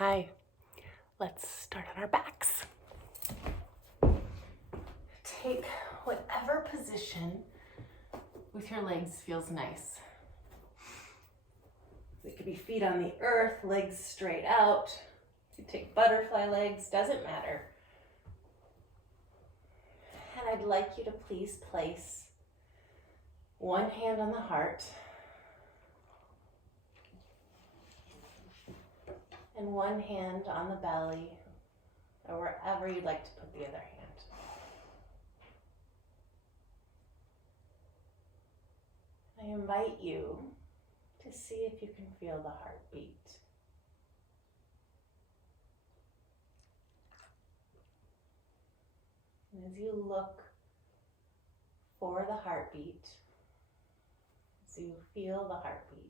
Hi, let's start on our backs. Take whatever position with your legs feels nice. It could be feet on the earth, legs straight out. You could take butterfly legs, doesn't matter. And I'd like you to please place one hand on the heart and one hand on the belly, or wherever you'd like to put the other hand. I invite you to see if you can feel the heartbeat. And as you look for the heartbeat, as you feel the heartbeat,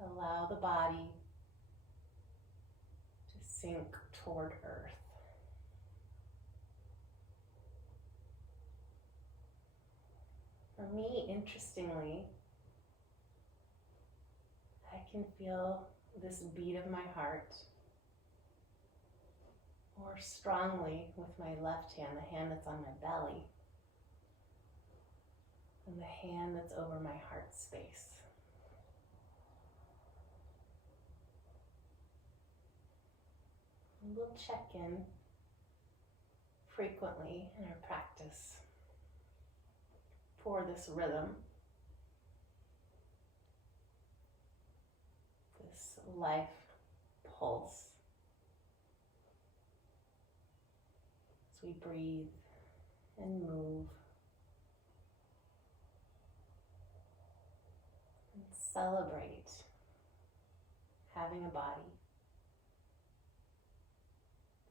allow the body to sink toward earth. For me, interestingly, I can feel this beat of my heart more strongly with my left hand, the hand that's on my belly, and the hand that's over my heart space. And we'll check in frequently in our practice for this rhythm, this life pulse. As we breathe and move and celebrate having a body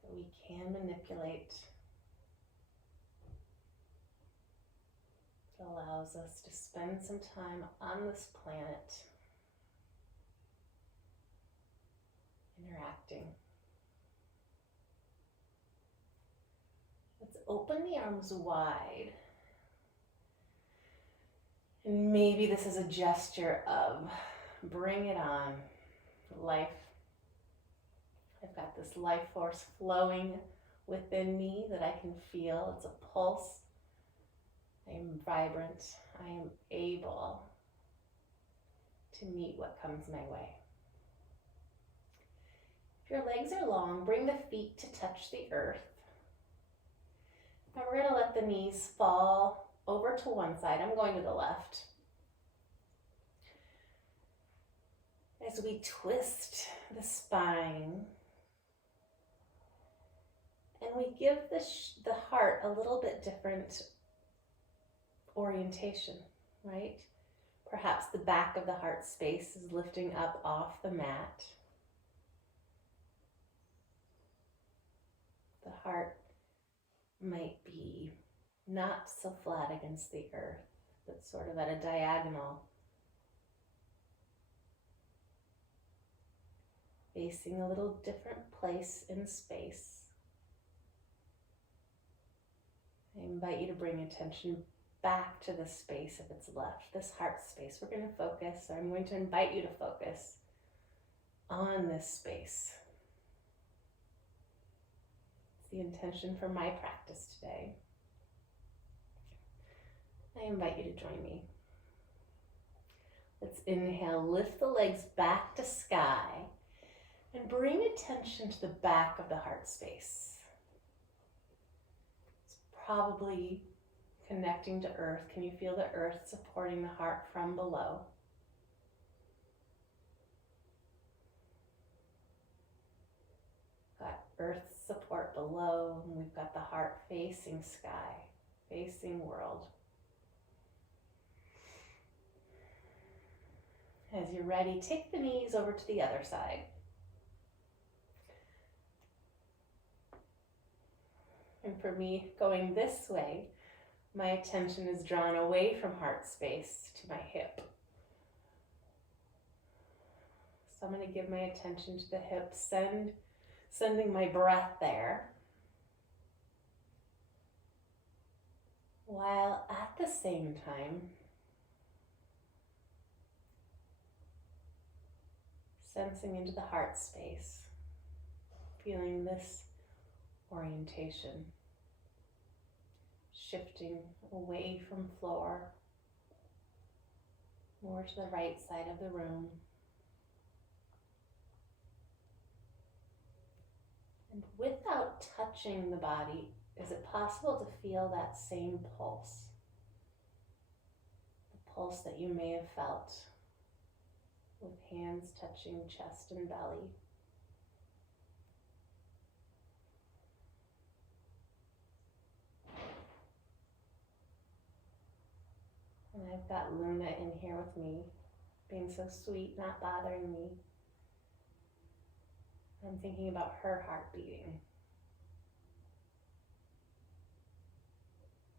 that we can manipulate. It allows us to spend some time on this planet interacting. Let's open the arms wide. And maybe this is a gesture of bring it on, life. I've got this life force flowing within me that I can feel. It's a pulse. I am vibrant. I am able to meet what comes my way. If your legs are long, bring the feet to touch the earth. And we're going to let the knees fall over to one side. I'm going to the left. As we twist the spine, and we give the heart a little bit different orientation, right? Perhaps the back of the heart space is lifting up off the mat. The heart might be not so flat against the earth, but sort of at a diagonal, facing a little different place in space. I invite you to bring attention back to the space if it's left, this heart space. We're going to focus, or I'm going to invite you to focus on this space. It's the intention for my practice today. I invite you to join me. Let's inhale, lift the legs back to sky, and bring attention to the back of the heart space. It's probably connecting to earth. Can you feel the earth supporting the heart from below? Got earth support below, and we've got the heart facing sky, facing world. As you're ready, take the knees over to the other side. And for me, going this way, my attention is drawn away from heart space to my hip. So I'm going to give my attention to the hip, sending my breath there, while at the same time sensing into the heart space, feeling this orientation, shifting away from floor, more to the right side of the room. And without touching the body, is it possible to feel that same pulse? The pulse that you may have felt with hands touching chest and belly. And I've got Luna in here with me, being so sweet, not bothering me. I'm thinking about her heart beating.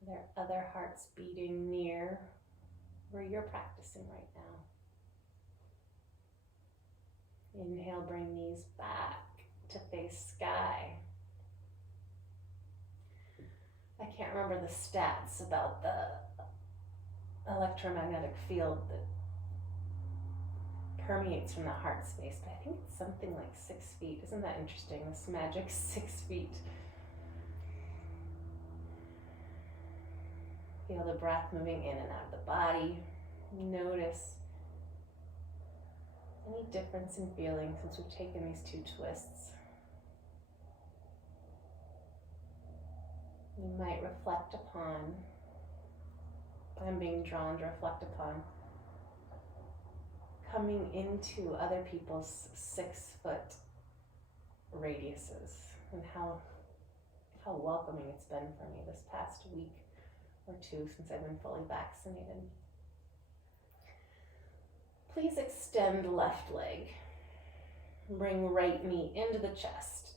Are there other hearts beating near where you're practicing right now? Inhale, bring knees back to face sky. I can't remember the stats about the electromagnetic field that permeates from the heart space, but I think it's something like 6 feet. Isn't that interesting? This magic 6 feet. Feel the breath moving in and out of the body. Notice any difference in feeling since we've taken these 2 twists. You might reflect upon, I'm being drawn to reflect upon, coming into other people's 6-foot radiuses and how welcoming it's been for me this past week or 2 since I've been fully vaccinated. Please extend left leg. Bring right knee into the chest.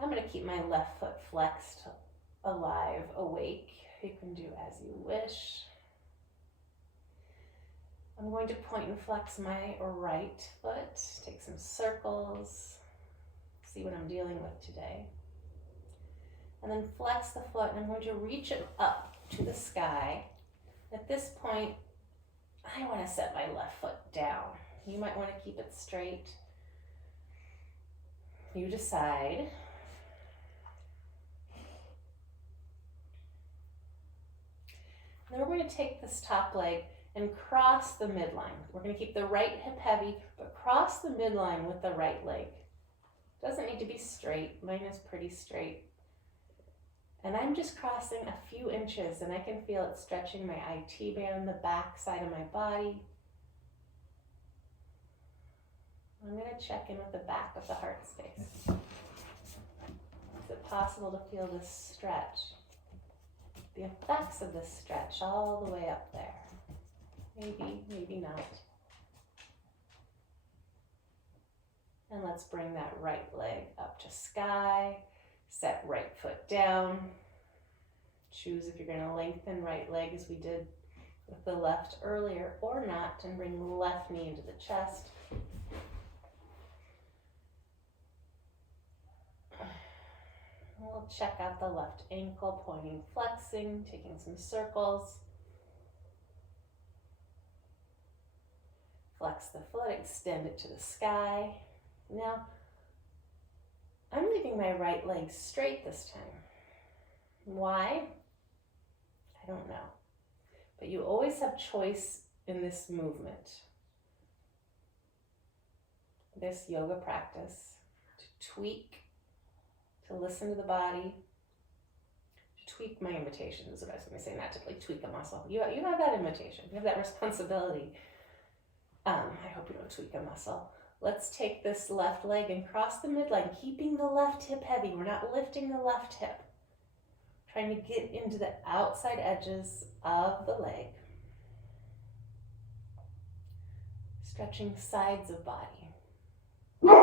I'm going to keep my left foot flexed, alive, awake. You can do as you wish. I'm going to point and flex my right foot, take some circles, see what I'm dealing with today. And then flex the foot, and I'm going to reach it up to the sky. At this point, I want to set my left foot down. You might want to keep it straight. You decide. Then we're going to take this top leg and cross the midline. We're going to keep the right hip heavy, but cross the midline with the right leg. Doesn't need to be straight. Mine is pretty straight. And I'm just crossing a few inches, and I can feel it stretching my IT band, the back side of my body. I'm going to check in with the back of the heart space. Is it possible to feel this stretch? The effects of this stretch all the way up there. Maybe, maybe not. And let's bring that right leg up to sky. Set right foot down. Choose if you're going to lengthen right leg as we did with the left earlier or not, and bring left knee into the chest. We'll check out the left ankle, pointing, flexing, taking some circles. Flex the foot, extend it to the sky. Now, I'm leaving my right leg straight this time. Why? I don't know. But you always have choice in this movement, this yoga practice, to tweak, to listen to the body, to tweak my invitation is what I was going to say, not to like tweak a muscle. You have that invitation. You have that responsibility. I hope you don't tweak a muscle. Let's take this left leg and cross the midline, keeping the left hip heavy. We're not lifting the left hip. Trying to get into the outside edges of the leg. Stretching sides of body. Bring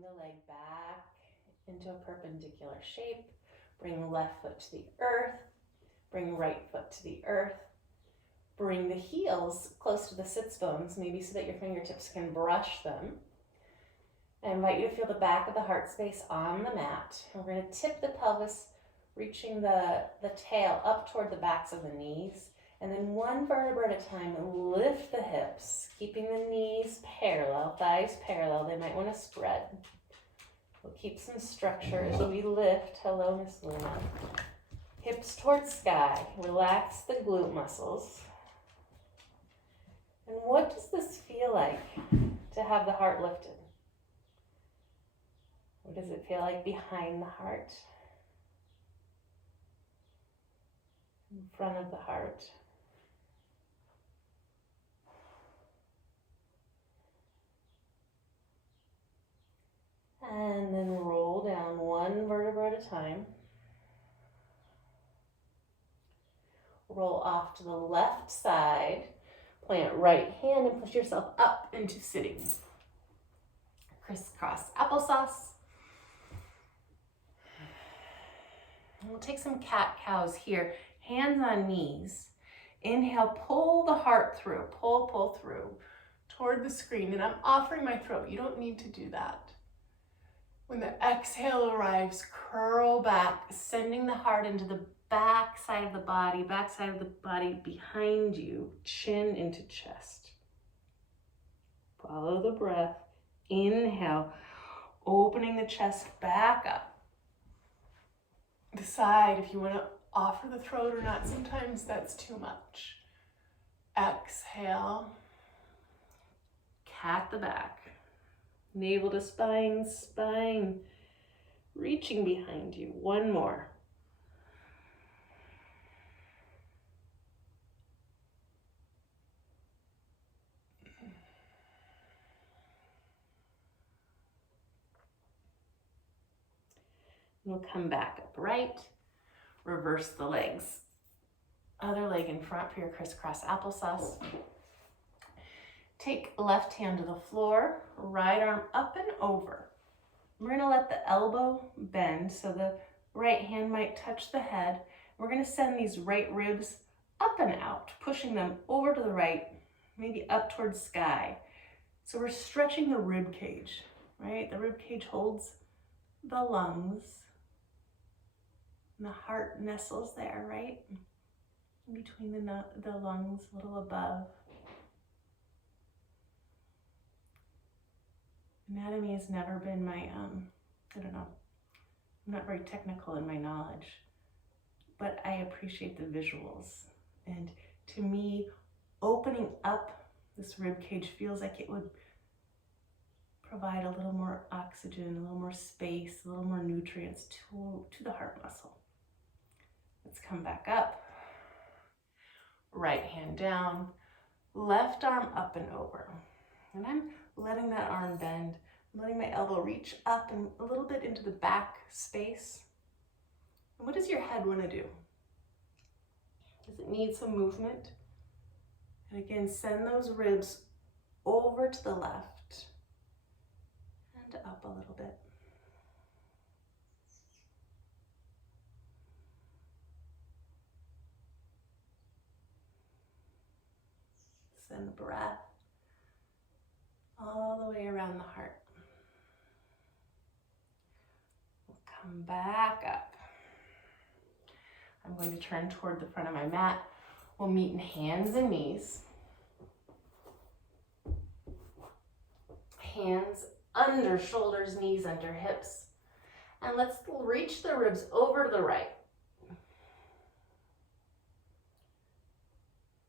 the leg back into a perpendicular shape. Bring left foot to the earth. Bring right foot to the earth. Bring the heels close to the sits bones, maybe so that your fingertips can brush them. I invite you to feel the back of the heart space on the mat. We're going to tip the pelvis reaching the tail up toward the backs of the knees. And then one vertebra at a time, lift the hips, keeping the knees parallel, thighs parallel. They might want to spread. We'll keep some structure as we lift. Hello, Miss Luna. Hips towards sky. Relax the glute muscles. And what does this feel like to have the heart lifted? What does it feel like behind the heart? In front of the heart? And then roll down one vertebra at a time. Roll off to the left side. Plant right hand and push yourself up into sitting. Crisscross applesauce. And we'll take some cat-cows here. Hands on knees. Inhale, pull the heart through. Pull through toward the screen. And I'm offering my throat. You don't need to do that. When the exhale arrives, curl back, sending the heart into the back side of the body behind you, chin into chest. Follow the breath. Inhale, opening the chest back up. Decide if you want to offer the throat or not. Sometimes that's too much. Exhale, cat the back. Navel to spine, spine reaching behind you. One more. We'll come back upright, reverse the legs. Other leg in front for your crisscross applesauce. Take left hand to the floor, right arm up and over. We're gonna let the elbow bend so the right hand might touch the head. We're gonna send these right ribs up and out, pushing them over to the right, maybe up towards sky. So we're stretching the rib cage, right? The rib cage holds the lungs. And the heart nestles there, right? In between the lungs, a little above. Anatomy has never been my, I don't know, I'm not very technical in my knowledge, but I appreciate the visuals. And to me, opening up this rib cage feels like it would provide a little more oxygen, a little more space, a little more nutrients to the heart muscle. Let's come back up. Right hand down, left arm up and over. And I'm letting that arm bend. I'm letting my elbow reach up and a little bit into the back space. And what does your head want to do? Does it need some movement? And again, send those ribs over to the left and up a little bit. Send the breath all the way around the heart. We'll come back up. I'm going to turn toward the front of my mat. We'll meet in hands and knees. Hands under shoulders, knees under hips. And let's reach the ribs over to the right.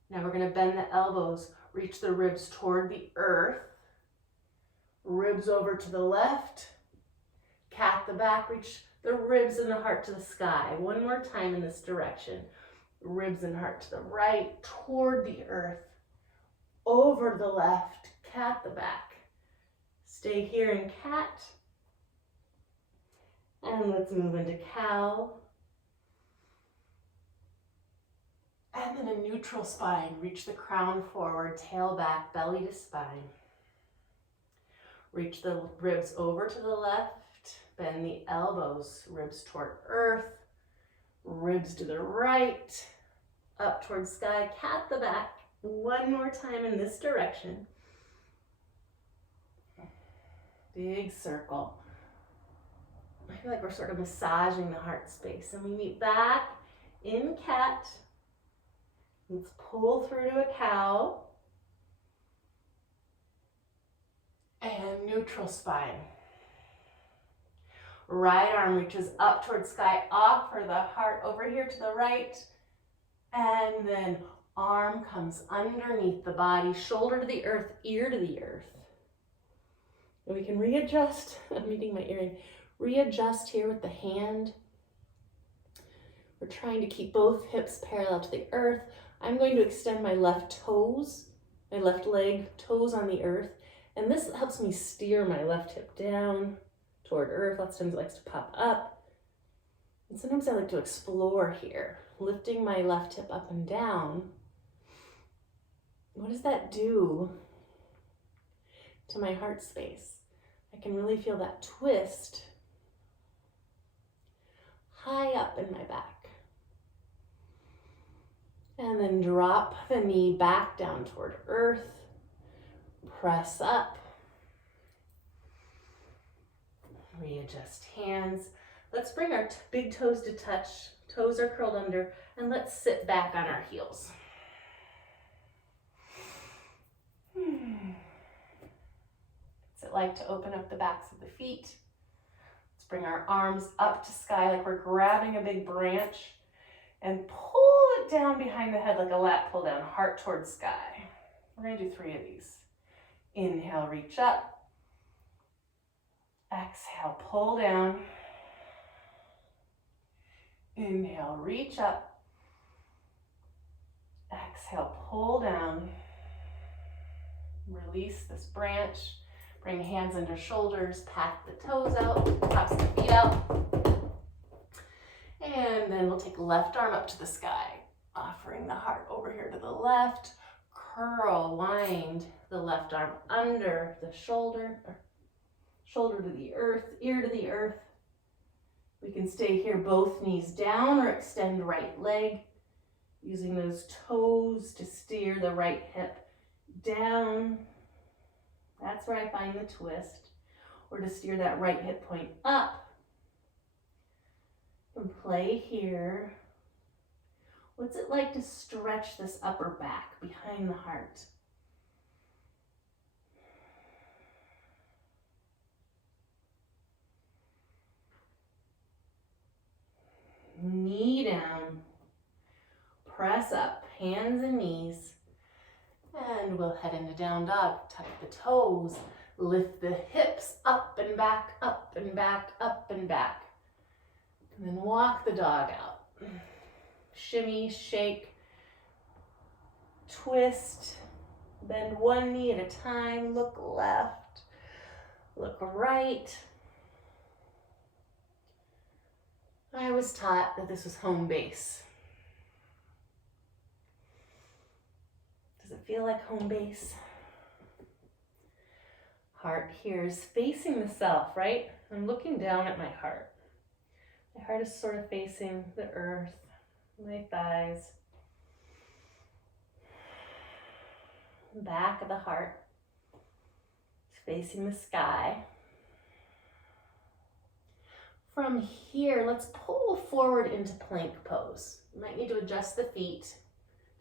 Now we're going to bend the elbows, reach the ribs toward the earth. Ribs over to the left. Cat the back, reach the ribs and the heart to the sky. One more time in this direction. Ribs and heart to the right, toward the earth. Over to the left, cat the back. Stay here in cat. And let's move into cow. And then a neutral spine. Reach the crown forward, tail back, belly to spine. Reach the ribs over to the left. Bend the elbows, ribs toward earth. Ribs to the right. Up towards sky, cat the back. One more time in this direction. Big circle. I feel like we're sort of massaging the heart space. And we meet back in cat. Let's pull through to a cow. And neutral spine. Right arm reaches up towards sky, offer the heart over here to the right, and then arm comes underneath the body, shoulder to the earth, ear to the earth. And we can readjust, I'm eating my earring, readjust here with the hand. We're trying to keep both hips parallel to the earth. I'm going to extend my left toes, my left leg, toes on the earth, and this helps me steer my left hip down toward earth. Lots of times it likes to pop up. And sometimes I like to explore here, lifting my left hip up and down. What does that do to my heart space? I can really feel that twist high up in my back. And then drop the knee back down toward earth. Press up. Readjust hands. Let's bring our big toes to touch. Toes are curled under, and let's sit back on our heels. What's it like to open up the backs of the feet? Let's bring our arms up to sky like we're grabbing a big branch and pull it down behind the head like a lat pull down, heart towards sky. We're going to do 3 of these. Inhale, reach up. Exhale, pull down. Inhale, reach up. Exhale, pull down. Release this branch. Bring hands under shoulders, pat the toes out, tops of the feet out. And then we'll take left arm up to the sky, offering the heart over here to the left. Curl, wind the left arm under the shoulder, shoulder to the earth, ear to the earth. We can stay here, both knees down, or extend right leg, using those toes to steer the right hip down. That's where I find the twist, or to steer that right hip point up. And play here. What's it like to stretch this upper back behind the heart? Knee down, press up, hands and knees, and we'll head into down dog. Tuck the toes, lift the hips up and back, up and back, up and back. And then walk the dog out. Shimmy, shake, twist, bend one knee at a time, look left, look right. I was taught that this was home base. Does it feel like home base? Heart here is facing the self, right? I'm looking down at my heart. My heart is sort of facing the earth, my thighs. Back of the heart is facing the sky. From here, let's pull forward into plank pose. You might need to adjust the feet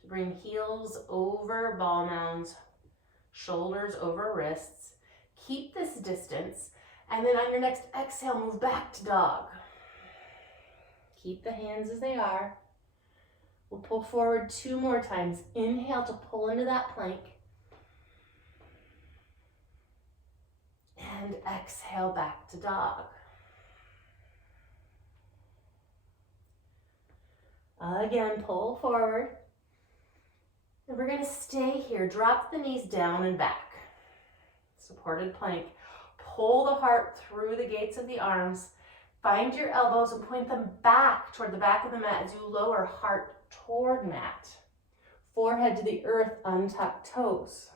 to bring heels over ball mounds, shoulders over wrists. Keep this distance, and then on your next exhale, move back to dog. Keep the hands as they are. We'll pull forward 2 more times. Inhale to pull into that plank. And exhale back to dog. Again, pull forward. And we're going to stay here. Drop the knees down and back. Supported plank. Pull the heart through the gates of the arms. Find your elbows and point them back toward the back of the mat as you lower heart toward mat. Forehead to the earth, untuck toes.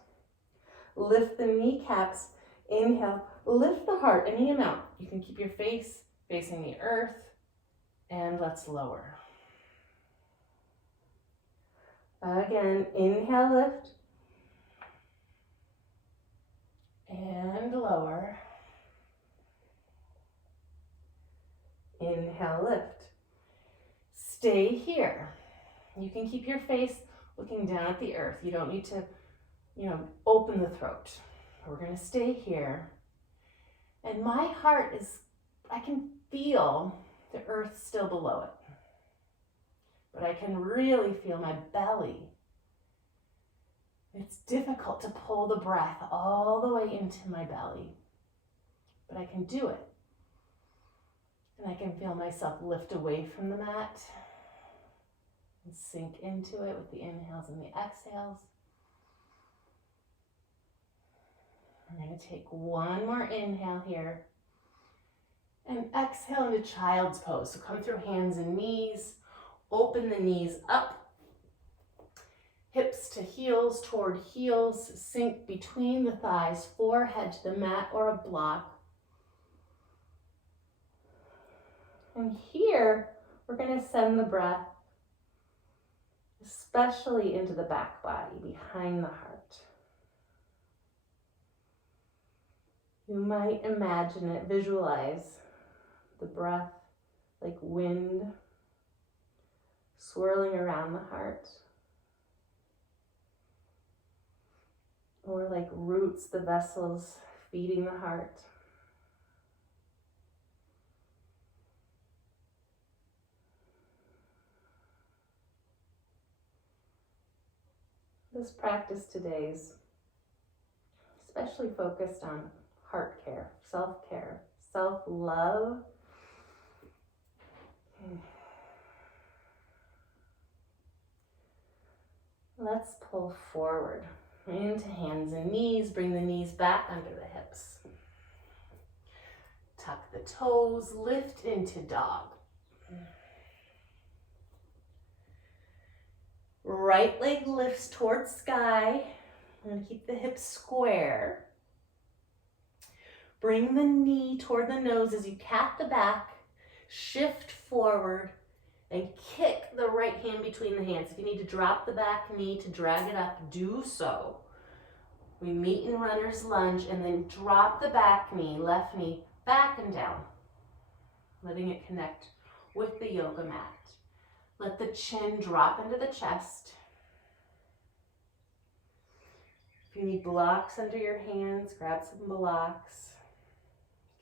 Lift the kneecaps. Inhale, lift the heart any amount. You can keep your face facing the earth. And let's lower. Again, inhale, lift. And lower. Inhale, lift. Stay here. You can keep your face looking down at the earth. You don't need to, open the throat. We're going to stay here. And my heart I can feel the earth still below it. But I can really feel my belly. It's difficult to pull the breath all the way into my belly. But I can do it. And I can feel myself lift away from the mat and sink into it with the inhales and the exhales. I'm going to take one more inhale here and exhale into child's pose. So come through hands and knees, open the knees up, hips to heels toward heels, sink between the thighs, forehead to the mat or a block. And here, we're going to send the breath, especially into the back body, behind the heart. You might imagine it, visualize the breath like wind swirling around the heart, or like roots, the vessels feeding the heart. This practice today is especially focused on heart care, self-care, self-love. Let's pull forward into hands and knees. Bring the knees back under the hips. Tuck the toes, lift into dog. Right leg lifts towards sky. I'm going to keep the hips square. Bring the knee toward the nose as you cat the back. Shift forward and kick the right hand between the hands. If you need to drop the back knee to drag it up, do so. We meet in runner's lunge and then drop the back knee, left knee, back and down. Letting it connect with the yoga mat. Let the chin drop into the chest. If you need blocks under your hands, grab some blocks.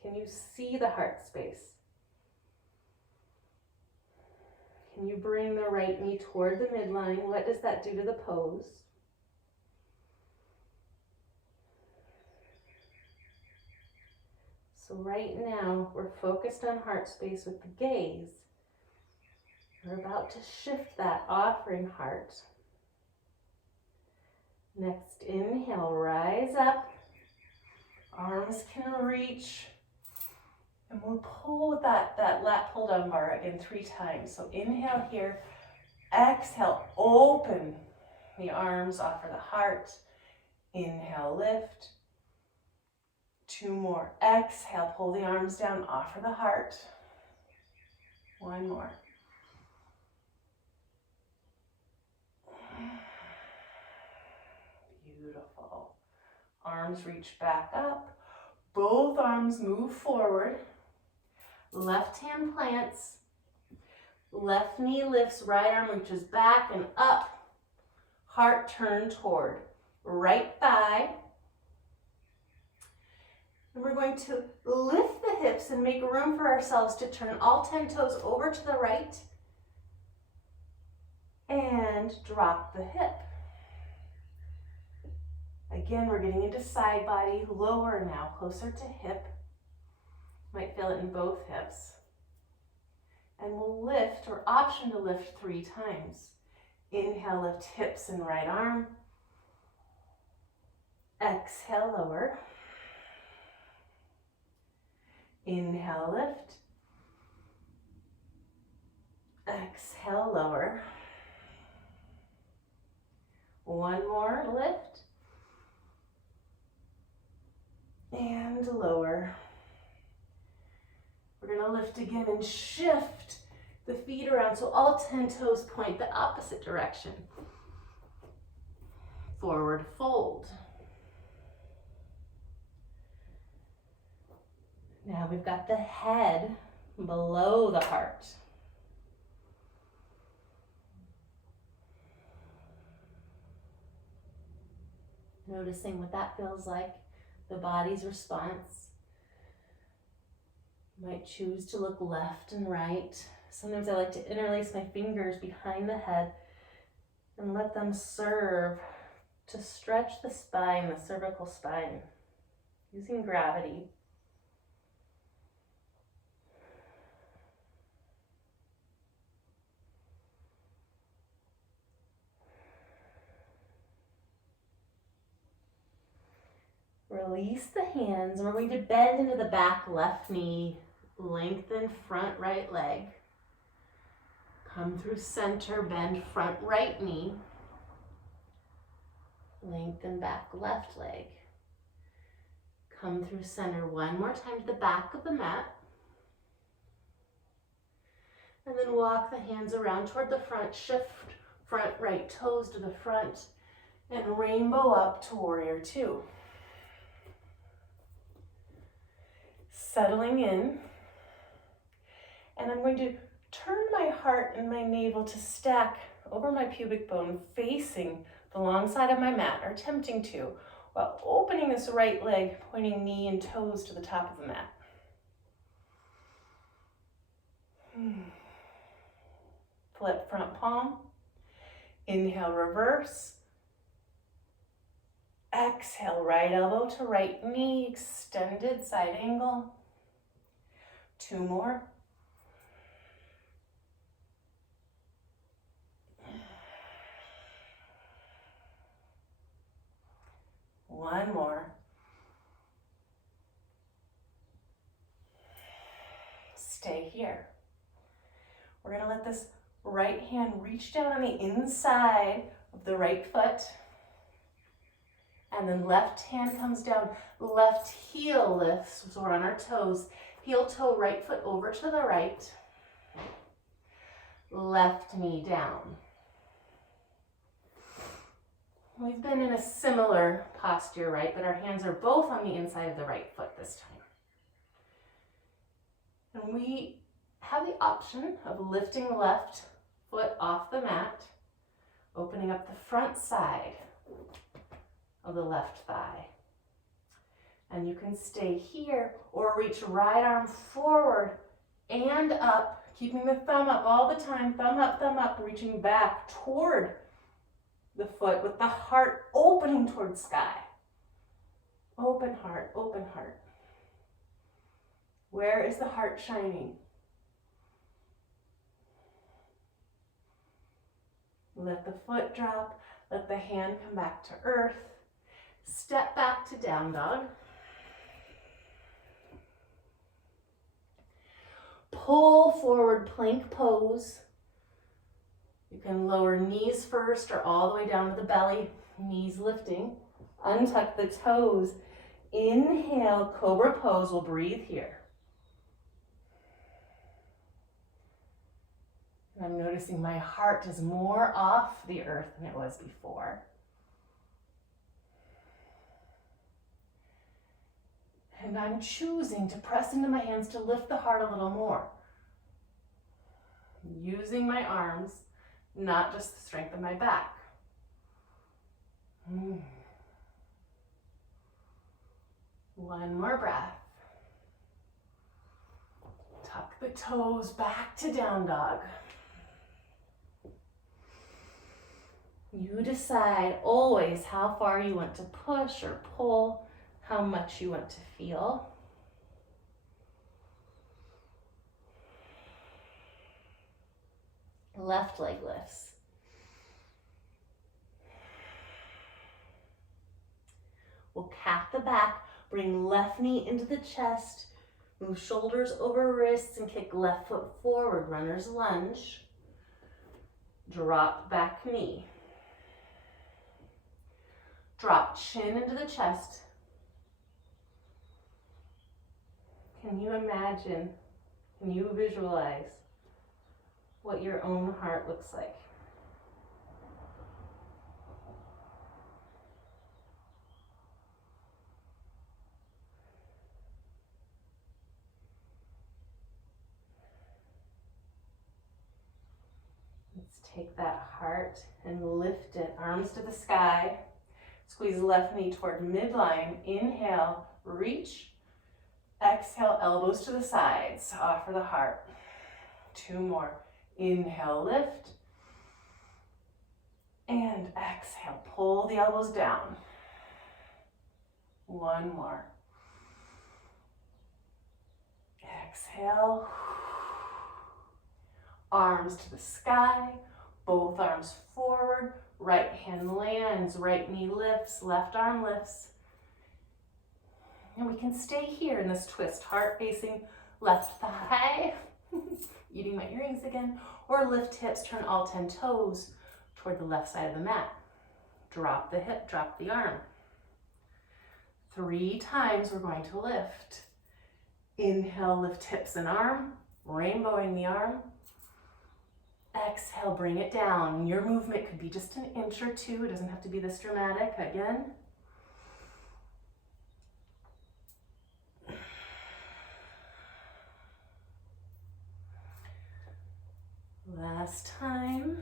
Can you see the heart space? Can you bring the right knee toward the midline? What does that do to the pose? So right now, we're focused on heart space with the gaze. We're about to shift that, offering heart. Next inhale, rise up. Arms can reach. And we'll pull with that lat pull down bar again 3 times. So inhale here. Exhale, open the arms, offer the heart. Inhale, lift. 2 more. Exhale, pull the arms down, offer the heart. 1 more. Beautiful. Arms reach back up. Both arms move forward. Left hand plants. Left knee lifts, right arm reaches back and up. Heart turned toward right thigh. And we're going to lift the hips and make room for ourselves to turn all 10 toes over to the right and drop the hip. Again, we're getting into side body, lower now, closer to hip. Might feel it in both hips. And we'll lift, or option to lift 3 times. Inhale, lift hips and right arm. Exhale, lower. Inhale, lift. Exhale, lower. 1 more, lift. And lower. We're going to lift again and shift the feet around so all 10 toes point the opposite direction. Forward fold. Now we've got the head below the heart. Noticing what that feels like, the body's response. You might choose to look left and right. Sometimes I like to interlace my fingers behind the head and let them serve to stretch the spine, the cervical spine, using gravity. Release the hands, and we're going to bend into the back left knee, lengthen front right leg. Come through center, bend front right knee. Lengthen back left leg. Come through center one more time to the back of the mat. And then walk the hands around toward the front, shift front right toes to the front, and rainbow up to warrior two. Settling in, and I'm going to turn my heart and my navel to stack over my pubic bone, facing the long side of my mat, or attempting to, while opening this right leg, pointing knee and toes to the top of the mat. Flip front palm. Inhale, reverse. Exhale, right elbow to right knee, extended side angle. 2 more. One more. Stay here. We're going to let this right hand reach down on the inside of the right foot. And then left hand comes down, left heel lifts, so we're on our toes. Heel toe, right foot over to the right. Left knee down. We've been in a similar posture, right? But our hands are both on the inside of the right foot this time. And we have the option of lifting the left foot off the mat, opening up the front side of the left thigh. And you can stay here or reach right arm forward and up, keeping the thumb up all the time, thumb up, reaching back toward the foot with the heart opening towards sky. Open heart, open heart. Where is the heart shining? Let the foot drop, let the hand come back to earth. Step back to down dog. Pull forward, plank pose. You can lower knees first or all the way down to the belly, knees lifting. Untuck the toes. Inhale, cobra pose. We'll breathe here. And I'm noticing my heart is more off the earth than it was before. And I'm choosing to press into my hands to lift the heart a little more. Using my arms, not just the strength of my back. One more breath. Tuck the toes back to down dog. You decide always how far you want to push or pull, how much you want to feel. Left leg lifts. We'll cap the back, bring left knee into the chest, move shoulders over wrists and kick left foot forward, runner's lunge. Drop back knee. Drop chin into the chest. Can you imagine, can you visualize what your own heart looks like? take that heart and lift it, arms to the sky. Squeeze left knee toward midline. Inhale, reach. Exhale, elbows to the sides. Offer the heart. 2 more. Inhale, lift. And exhale, pull the elbows down. 1 more. Exhale. Arms to the sky, both arms forward, right hand lands, right knee lifts, left arm lifts. And we can stay here in this twist, heart facing left thigh, eating my earrings again, or lift hips, turn all 10 toes toward the left side of the mat. Drop the hip, drop the arm. 3 times we're going to lift. Inhale, lift hips and arm, rainbowing the arm. Exhale, bring it down. Your movement could be just an inch or 2. It doesn't have to be this dramatic. Again. Last time.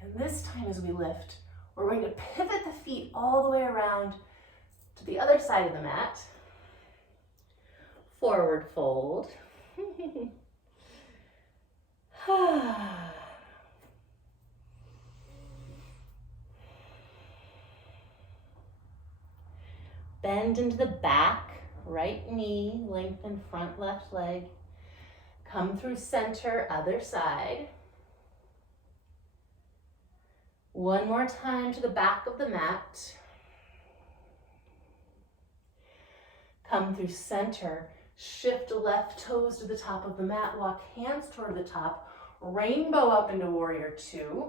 And this time as we lift, we're going to pivot the feet all the way around to the other side of the mat. Forward fold. Bend into the back, right knee, lengthen front left leg. Come through center, other side. 1 more time to the back of the mat. Come through center, shift left toes to the top of the mat, walk hands toward the top, rainbow up into warrior 2.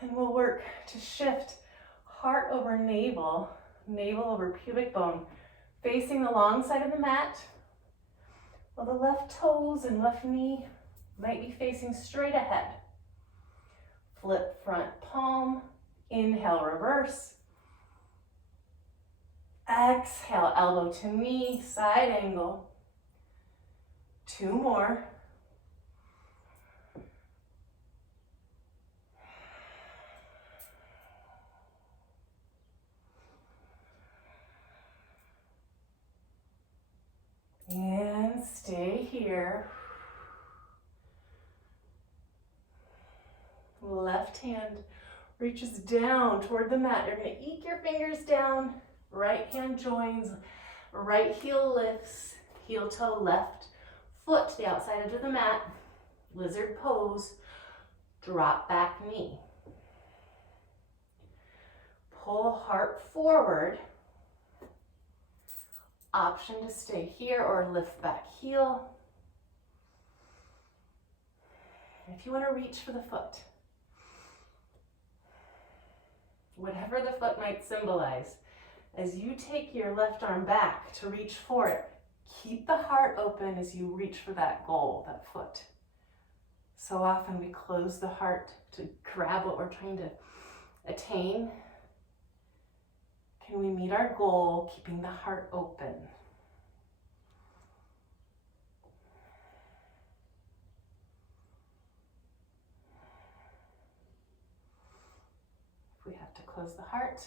And we'll work to shift heart over navel, navel over pubic bone, facing the long side of the mat, while the left toes and left knee might be facing straight ahead. Flip front palm, inhale, reverse. Exhale, elbow to knee, side angle. 2 more. And stay here. Left hand reaches down toward the mat. You're going to eke your fingers down. Right hand joins. Right heel lifts. Heel toe left foot to the outside edge of the mat. Lizard pose. Drop back knee. Pull heart forward. Option to stay here or lift back heel. If you want to reach for the foot, whatever the foot might symbolize, as you take your left arm back to reach for it, keep the heart open as you reach for that goal, that foot. So often we close the heart to grab what we're trying to attain. Can we meet our goal, keeping the heart open? If we have to close the heart,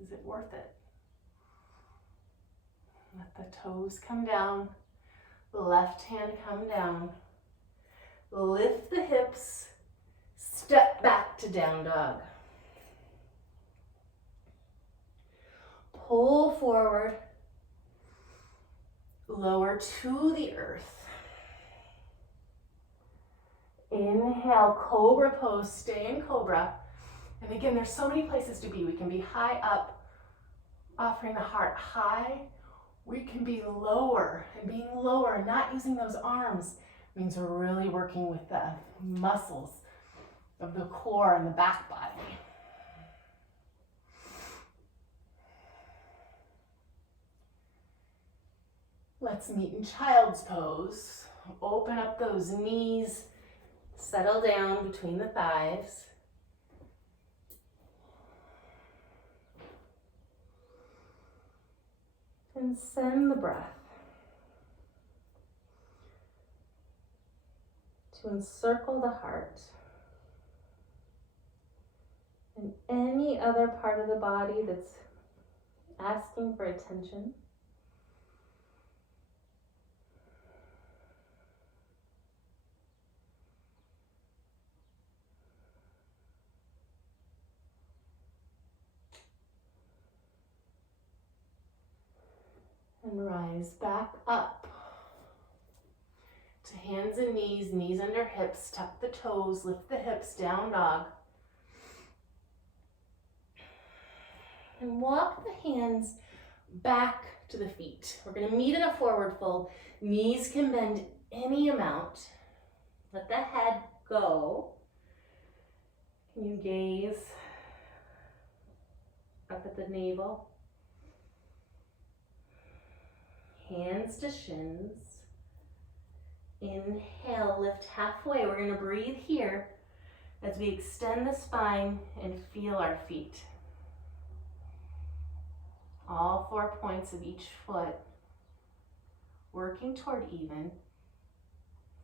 is it worth it? Let the toes come down, the left hand come down. Lift the hips, step back to down dog. Pull forward, lower to the earth. Inhale, cobra pose, stay in cobra. And again, there's so many places to be. We can be high up, offering the heart high. We can be lower, and being lower and not using those arms means we're really working with the muscles of the core and the back body. Let's meet in child's pose. Open up those knees, settle down between the thighs. And send the breath. to encircle the heart and any other part of the body that's asking for attention. And rise back up to hands and knees, knees under hips, tuck the toes, lift the hips, down dog. And walk the hands back to the feet. We're going to meet in a forward fold. Knees can bend any amount. Let the head go. Can you gaze up at the navel? Hands to shins. Inhale, lift halfway. We're going to breathe here as we extend the spine and feel our feet. All 4 points of each foot working toward even,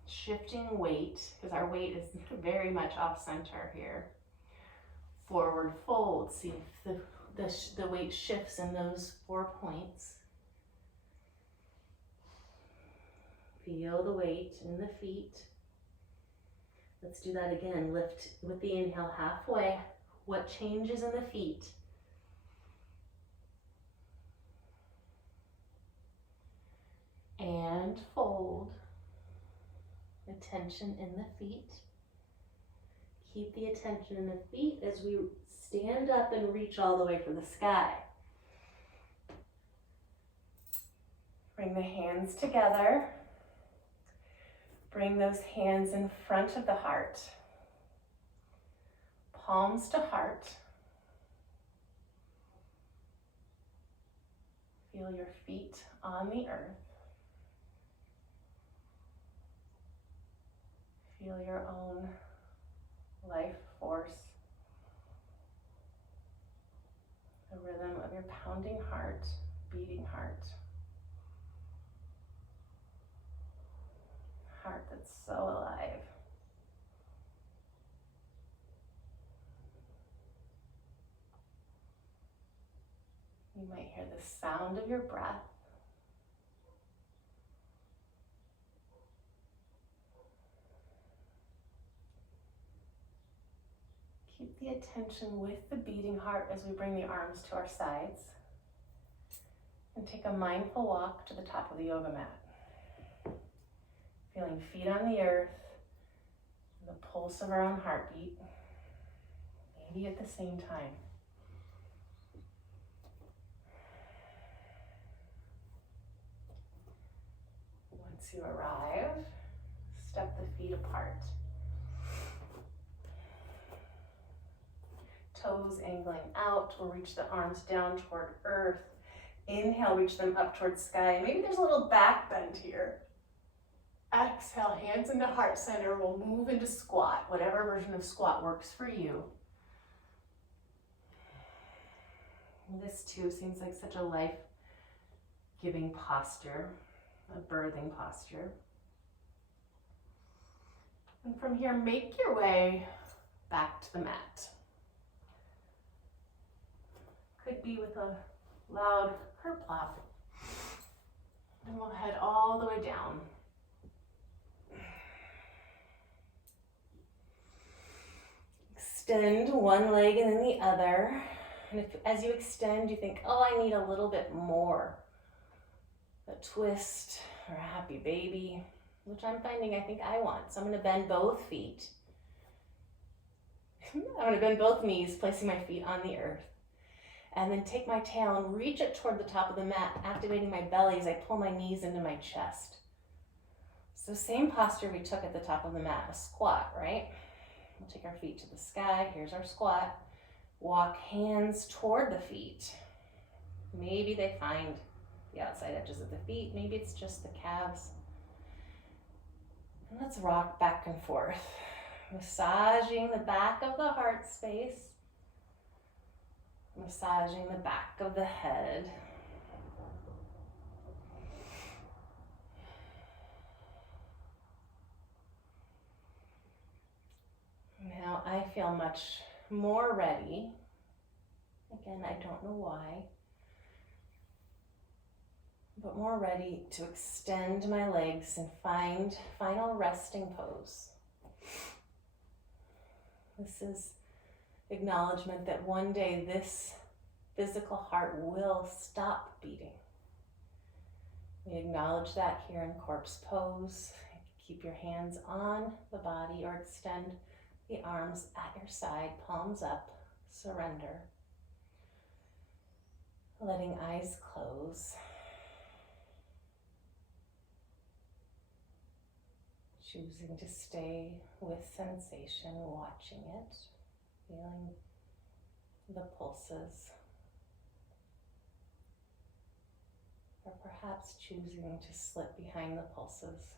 shifting weight, because our weight is very much off center here. Forward fold, see if the weight shifts in those 4 points. Feel the weight in the feet. Let's do that again. Lift with the inhale halfway. What changes in the feet? And fold. Attention in the feet. Keep the attention in the feet as we stand up and reach all the way for the sky. Bring the hands together. Bring those hands in front of the heart. Palms to heart. Feel your feet on the earth. Feel your own life force. The rhythm of your pounding heart, beating heart. Heart that's so alive. You might hear the sound of your breath. Keep the attention with the beating heart as we bring the arms to our sides. And take a mindful walk to the top of the yoga mat. Feeling feet on the earth, the pulse of our own heartbeat, maybe at the same time. Once you arrive, step the feet apart. Toes angling out, we'll reach the arms down toward earth. Inhale, reach them up towards sky. Maybe there's a little back bend here. Exhale, hands into heart center. We'll move into squat, whatever version of squat works for you. This too seems like such a life-giving posture, a birthing posture. And from here, make your way back to the mat. Could be with a loud kerplop. And we'll head all the way down. Extend one leg and then the other. And if, as you extend, you think, oh, I need a little bit more. A twist or a happy baby, which I'm finding I think I want. So I'm going to bend both feet. I'm going to bend both knees, placing my feet on the earth. And then take my tail and reach it toward the top of the mat, activating my belly as I pull my knees into my chest. So same posture we took at the top of the mat, a squat, right? We'll take our feet to the sky. Here's our squat. Walk hands toward the feet. Maybe they find the outside edges of the feet. Maybe it's just the calves. And let's rock back and forth, massaging the back of the heart space, massaging the back of the head. now I feel much more ready. Again, I don't know why, but more ready to extend my legs and find final resting pose. This is acknowledgement that one day this physical heart will stop beating. We acknowledge that here in corpse pose. Keep your hands on the body or extend the arms at your side, palms up, surrender. Letting eyes close. Choosing to stay with sensation, watching it, feeling the pulses. Or perhaps choosing to slip behind the pulses.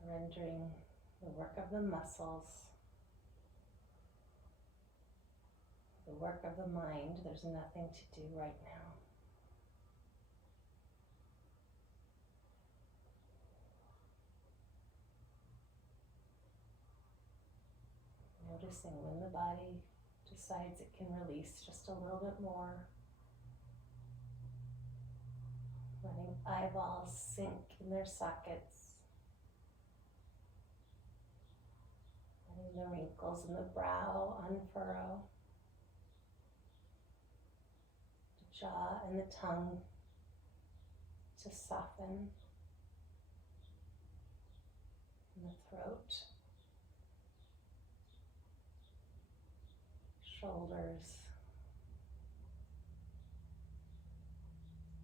Surrendering the work of the muscles, the work of the mind. There's nothing to do right now. Noticing when the body decides it can release just a little bit more. Letting eyeballs sink in their sockets. Letting the wrinkles in the brow unfurrow. The jaw and the tongue to soften. And the throat. Shoulders.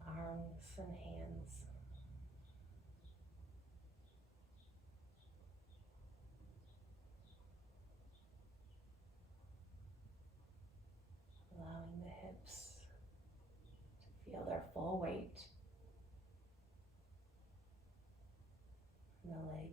Arms and hands. Allowing the hips to feel their full weight. And the legs.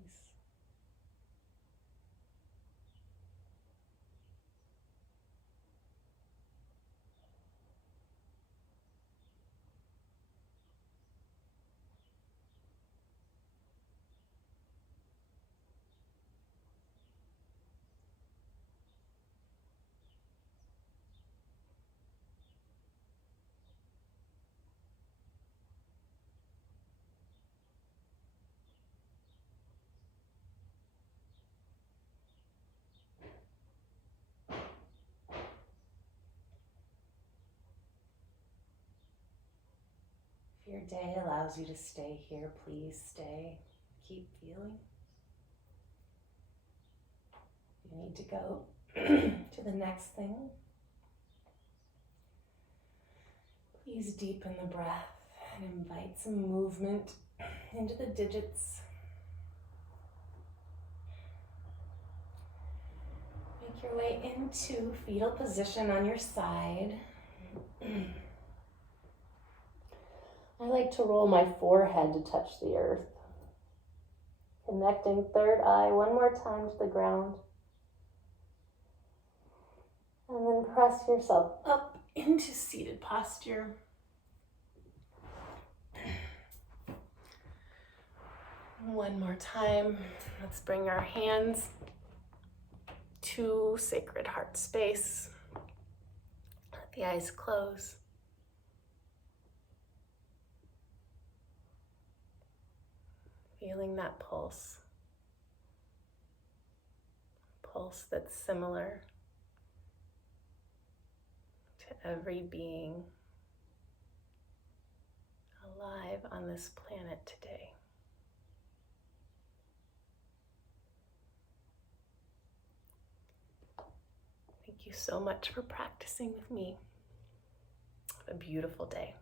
If your day allows you to stay here, please stay. Keep feeling. If you need to go to the next thing, please deepen the breath and invite some movement into the digits. Make your way into fetal position on your side. I like to roll my forehead to touch the earth. Connecting third eye one more time to the ground. And then press yourself up into seated posture. One more time. Let's bring our hands to sacred heart space. Let the eyes close. Feeling that pulse. Pulse that's similar to every being alive on this planet today. Thank you so much for practicing with me. Have a beautiful day.